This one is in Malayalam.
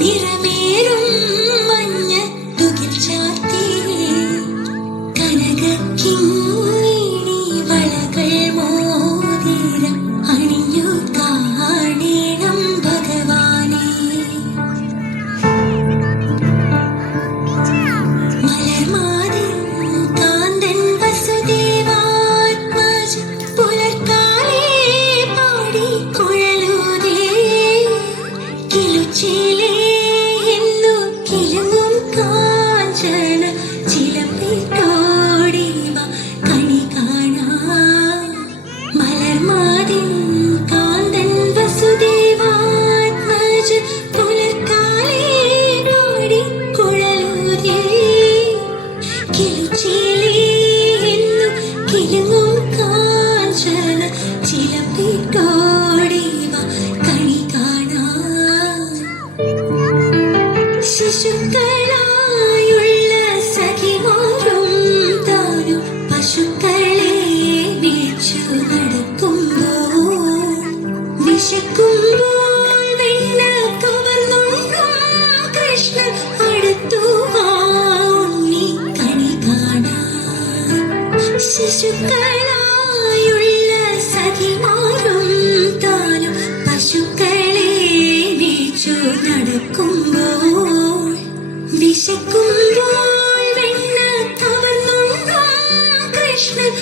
നിറമേറും മഞ്ഞ തുകിൽ ചാർത്തി കനകക്കിങ്ങിണി വളകൾ മോതിരം അണിഞ്ഞു കാണേണം ഭഗവാനെ. മലർമാതിൻ കാന്തൻ വസുദേവാത്മജ പുലർക്കാലേ പാടി കുഴലൂതേ കിലുച്ചിലേ എന്നു കിലുങ്ങും കാഞ്ചന ചിലമ്പിട്ടോടിവ കണി കാണാൻ. മലർമാതിൻ കാന്തൻ വസുദേവാത്മജ പുലർക്കാലേ പാടി കുഴലൂതേ കിലുച്ചിലേ എന്നു കിലുങ്ങും കാഞ്ചന ചിലമ്പിട്ടോടിവ കണി കാണാൻ. ശിശുക്കളായുള്ള സഖിമാരും താനും പശുക്കളെ വീഴ്ചു നടക്കുമ്പോൾ വിശക്കുമ്പോൾ വെണ്ണ കവർന്നുണ്ണും കൃഷ്ണൻ അടുത്തു വാ ഉണ്ണി കണി കാണാൻ. ശിശുക്കളായുള്ള സഖിമാരും താനും പശുക്കളെ വീഴ്ചു നടക്കുമ്പോൾ വിശക്കുമ്പോൾ വെണ്ണ കവർന്നുണ്ണും കൃഷ്ണൻ